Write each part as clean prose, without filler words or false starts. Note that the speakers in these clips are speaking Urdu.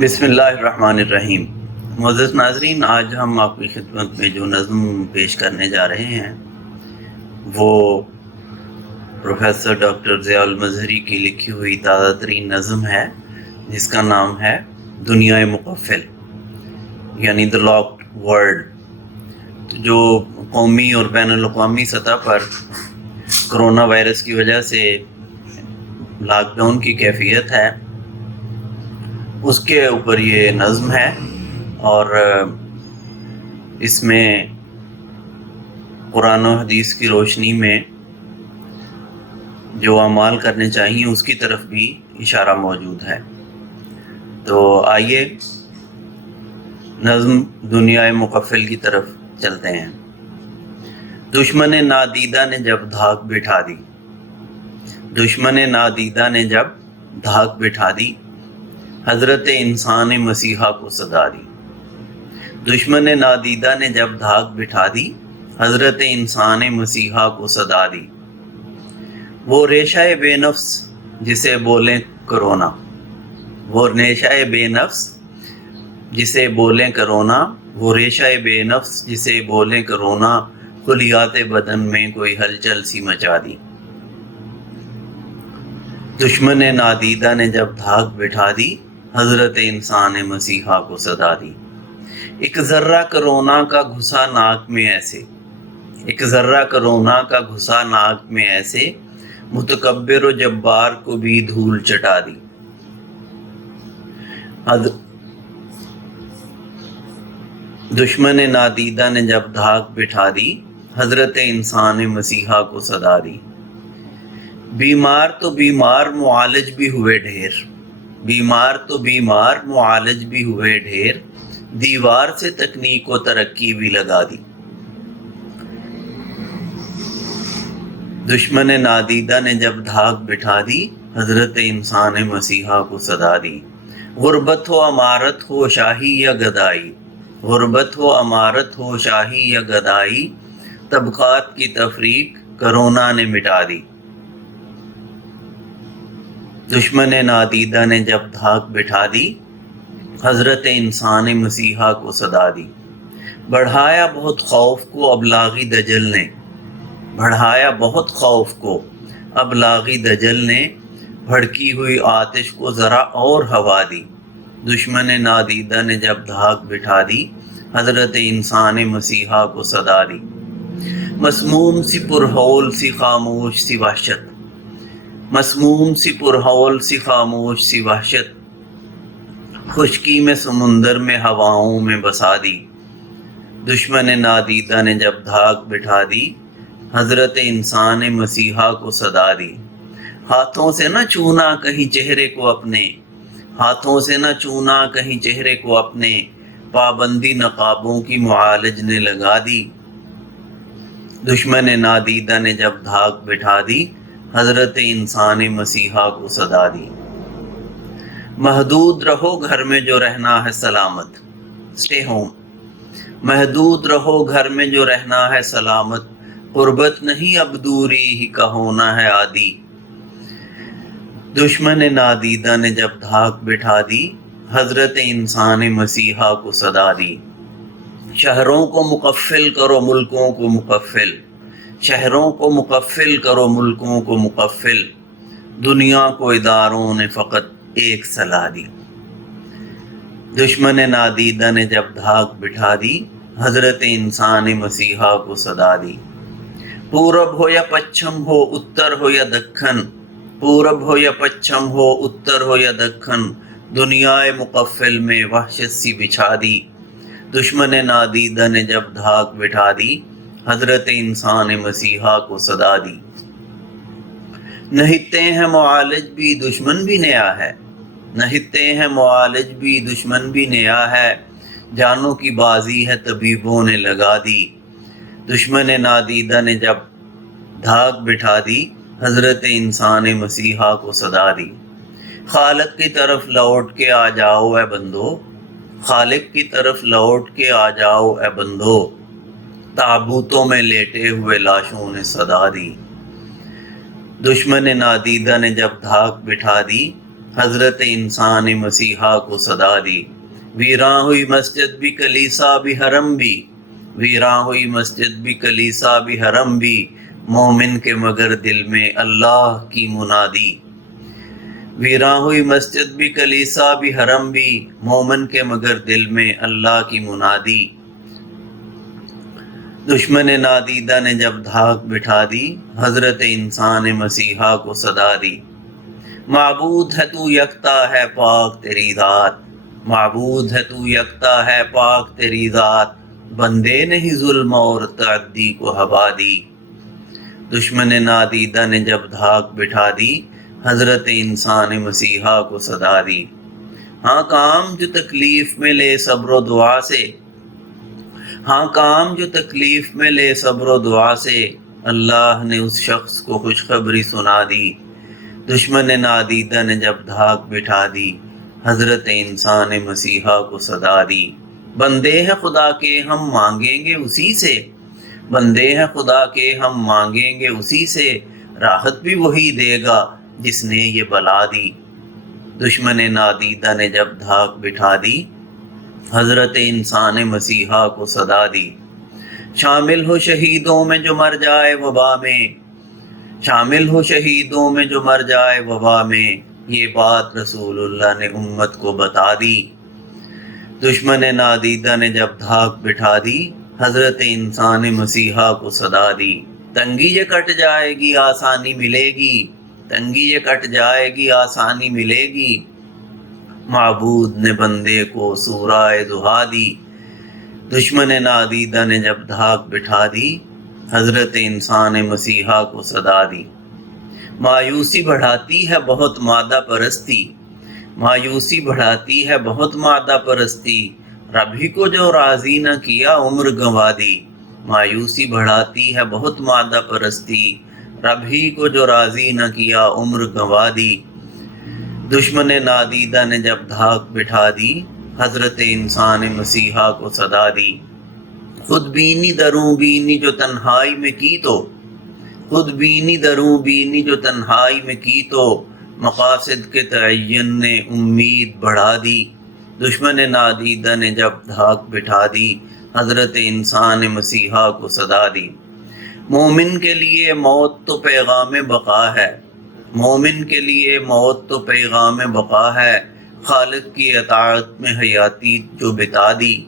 بسم اللہ الرحمن الرحیم۔ معزز ناظرین، آج ہم آپ کی خدمت میں جو نظم پیش کرنے جا رہے ہیں وہ پروفیسر ڈاکٹر ضیاء المظہری کی لکھی ہوئی تازہ ترین نظم ہے، جس کا نام ہے دنیا مقفل، یعنی دا لاکڈ ورلڈ۔ جو قومی اور بین الاقوامی سطح پر کرونا وائرس کی وجہ سے لاک ڈاؤن کی کیفیت ہے، اس کے اوپر یہ نظم ہے، اور اس میں قرآن و حدیث کی روشنی میں جو اعمال کرنے چاہیے اس کی طرف بھی اشارہ موجود ہے۔ تو آئیے نظم دنیا مقفل کی طرف چلتے ہیں۔ دشمن نادیدہ نے جب دھاک بٹھا دی، دشمن نادیدہ نے جب دھاک بٹھا دی، حضرت انسان مسیحا کو صدا دی۔ دشمن نادیدہ نے جب دھاک بٹھا دی، حضرت انسان مسیحا کو صدا دی۔ وہ ریشہ بے نفس جسے بولیں کرونا، وہ ریشہ بے نفس جسے بولیں کرونا، وہ ریشہ بے نفس جسے بولیں کرونا، خلیات بدن میں کوئی ہلچل سی مچا دی۔ دشمن نادیدہ نے جب دھاک بٹھا دی، حضرت انسان مسیحا کو صدا دی۔ ایک ذرہ کرونا کا گھسا ناک میں ایسے، ایک ذرہ کرونا کا گھسا ناک میں ایسے، متکبر و جبار کو بھی دھول چٹا دی۔ دشمن نادیدہ نے جب دھاک بٹھا دی، حضرت انسان مسیحا کو صدا دی۔ بیمار تو بیمار معالج بھی ہوئے ڈھیر، بیمار تو بیمار معالج بھی ہوئے ڈھیر، دیوار سے تکنیک و ترقی بھی لگا دی۔ دشمن نادیدہ نے جب دھاک بٹھا دی، حضرت انسان مسیحا کو صدا دی۔ غربت ہو امارت ہو شاہی یا گدائی، غربت ہو امارت ہو شاہی یا گدائی، طبقات کی تفریق کرونا نے مٹا دی۔ دشمن نادیدہ نے جب دھاک بٹھا دی، حضرت انسان مسیحا کو صدا دی۔ بڑھایا بہت خوف کو ابلاغی دجل نے، بڑھایا بہت خوف کو ابلاغی دجل نے، بھڑکی ہوئی آتش کو ذرا اور ہوا دی۔ دشمن نادیدہ نے جب دھاک بٹھا دی، حضرت انسان مسیحا کو صدا دی۔ مسموم سی پرہول سی خاموش سی وحشت، مسموم سی پرہول سی خاموش سی وحشت، خشکی میں سمندر میں ہواؤں میں بسا دی۔ دشمن نادیدہ نے جب دھاک بٹھا دی، حضرت انسان مسیحا کو صدا دی۔ ہاتھوں سے نہ چونا کہیں چہرے کو اپنے، ہاتھوں سے نہ چونا کہیں چہرے کو اپنے، پابندی نقابوں کی معالج نے لگا دی۔ دشمن نادیدہ نے جب دھاک بٹھا دی، حضرت انسان مسیحا کو صدا دی۔ محدود رہو گھر میں جو رہنا ہے سلامت، اسٹے ہوم، محدود رہو گھر میں جو رہنا ہے سلامت، قربت نہیں اب دوری ہی کا ہونا ہے عادی۔ دشمن نادیدہ نے جب دھاک بٹھا دی، حضرت انسان مسیحا کو صدا دی۔ شہروں کو مقفل کرو ملکوں کو مقفل، شہروں کو مقفل کرو ملکوں کو مقفل، دنیا کو اداروں نے فقط ایک صلاح دی۔ دشمن نادیدہ نے جب دھاک بٹھا دی، حضرت انسان مسیحا کو صدا دی۔ پورب ہو یا پچھم ہو، اتر ہو یا دکھن، پورب ہو یا پچھم ہو، اتر ہو یا دکھن، دنیا مقفل میں وحشت سی بچھا دی۔ دشمن نادیدہ نے جب دھاک بٹھا دی، حضرت انسان مسیحا کو صدا دی۔ نہتے ہیں معالج بھی دشمن بھی نیا ہے، نہتے ہیں معالج بھی دشمن بھی نیا ہے، جانوں کی بازی ہے طبیبوں نے لگا دی۔ دشمن نادیدہ نے جب دھاک بٹھا دی، حضرت انسان مسیحا کو صدا دی۔ خالق کی طرف لوٹ کے آ جاؤ اے بندو، خالق کی طرف لوٹ کے آ جاؤ اے بندو، تابوتوں میں لیٹے ہوئے لاشوں نے صدا دی۔ دشمن نادیدہ نے جب دھاک بٹھا دی، حضرت انسان مسیحا کو صدا دی۔ ویراں ہوئی مسجد بھی کلیسا بھی حرم بھی، ویراں ہوئی مسجد بھی کلیسا بھی حرم بھی، مومن کے مگر دل میں اللہ کی منادی۔ ویراں ہوئی مسجد بھی کلیسا بھی حرم بھی، مومن کے مگر دل میں اللہ کی منادی۔ دشمن نادیدہ نے جب دھاک بٹھا دی، حضرت انسان مسیحا کو صدا دی۔ معبود ہے تو یکتا ہے پاک تیری ذات، معبود ہے تو یکتا ہے پاک تیری ذات، بندے نے ہی ظلم اور تعدی کو ہوا دی۔ دشمن نادیدہ نے جب دھاک بٹھا دی، حضرت انسان مسیحا کو صدا دی۔ ہاں کام جو تکلیف میں لے صبر و دعا سے، ہاں کام جو تکلیف میں لے صبر و دعا سے، اللہ نے اس شخص کو خوشخبری سنا دی۔ دشمن نادیدہ نے جب دھاک بٹھا دی، حضرت انسان مسیحا کو صدا دی۔ بندے ہیں خدا کے ہم مانگیں گے اسی سے، بندے ہیں خدا کے ہم مانگیں گے اسی سے، راحت بھی وہی دے گا جس نے یہ بلا دی۔ دشمن نادیدہ نے جب دھاک بٹھا دی، حضرت انسان مسیحا کو صدا دی۔ شامل ہو شہیدوں میں جو مر جائے وبا میں، شامل ہو شہیدوں میں جو مر جائے وبا میں، یہ بات رسول اللہ نے امت کو بتا دی۔ دشمن نادیدہ نے جب دھاک بٹھا دی، حضرت انسان مسیحا کو صدا دی۔ تنگی یہ کٹ جائے گی آسانی ملے گی، تنگی یہ کٹ جائے گی آسانی ملے گی، معبود نے بندے کو سورہ ضحیٰ دی۔ دشمن نادیدہ نے جب دھاک بٹھا دی، حضرت انسان مسیحا کو صدا دی۔ مایوسی بڑھاتی ہے بہت مادہ پرستی، مایوسی بڑھاتی ہے بہت مادہ پرستی، رب ہی کو جو راضی نہ کیا عمر گنوا دی۔ مایوسی بڑھاتی ہے بہت مادہ پرستی، رب ہی کو جو راضی نہ کیا عمر گنوا دی۔ دشمن نادیدہ نے جب دھاک بٹھا دی، حضرت انسان مسیحا کو صدا دی۔ خود بینی دروں بینی جو تنہائی میں کی تو، خود بینی دروں بینی جو تنہائی میں کی تو، مقاصد کے تعین نے امید بڑھا دی۔ دشمن نادیدہ نے جب دھاک بٹھا دی، حضرت انسان مسیحا کو صدا دی۔ مومن کے لیے موت تو پیغام بقا ہے، مومن کے لیے موت تو پیغام بقا ہے، خالق کی اطاعت میں حیاتی جو بتا دی۔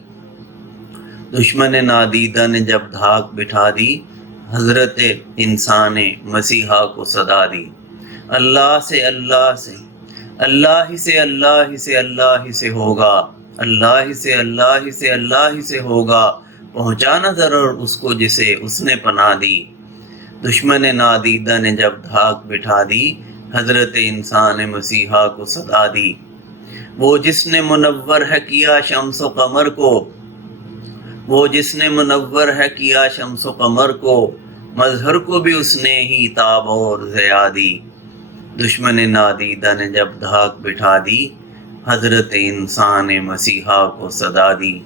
دشمن نادیدہ نے جب دھاک بٹھا دی، حضرت انسان مسیحا کو صدا دی۔ اللہ سے اللہ سے، اللہ ہی سے اللہ ہی سے اللہ ہی سے ہوگا، اللہ ہی سے اللہ ہی سے اللہ ہی سے ہوگا، پہنچانا ضرور اس کو جسے اس نے پناہ دی۔ دشمن نادیدہ نے جب دھاک بٹھا دی، حضرت انسان مسیحا کو صدا دی۔ وہ جس نے منور ہے کیا شمس و قمر کو، وہ جس نے منور ہے کیا شمس و قمر کو، مظہر کو بھی اس نے ہی تاب اور ضیاء دی۔ دشمن نادیدہ نے جب دھاک بٹھا دی، حضرت انسان مسیحا کو صدا دی۔